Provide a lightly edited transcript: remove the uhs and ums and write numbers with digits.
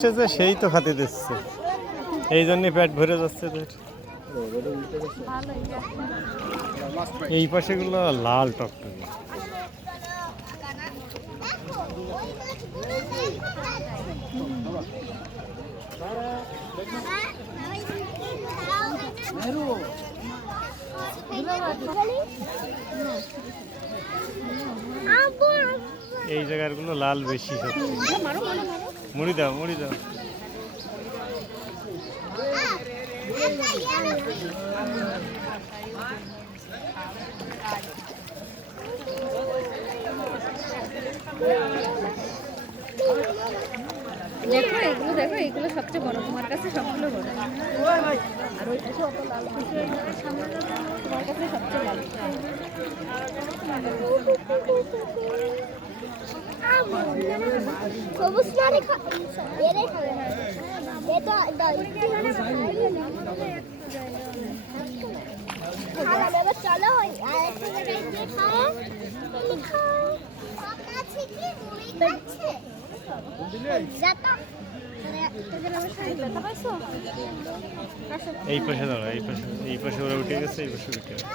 সেই তো খাতে দিচ্ছে, এই জন্য পেট ভরে যাচ্ছে তোর। এই পাশে গুলো লাল টকটকে। এই জায়গার গুলো লাল বেশি সত্যি। মুড়ি দাও, মুড়ি দাও। দেখো এগুলো, দেখো এগুলো সবচেয়ে বড়, তোমার কাছে সবগুলো বড়। আর ওই পাশে অত লাল, তোমার কাছে সবচেয়ে লাল। সবুজ নারী এরে এটা খালা বাবা চলো আরেকটা জায়গায় গিয়ে খাও। আছে কি মুড়ি খাচ্ছে যাতো এই পাশে দাঁড়া, এই পাশে ওরা উঠে গেছে, এই পাশে উঠে গেছে।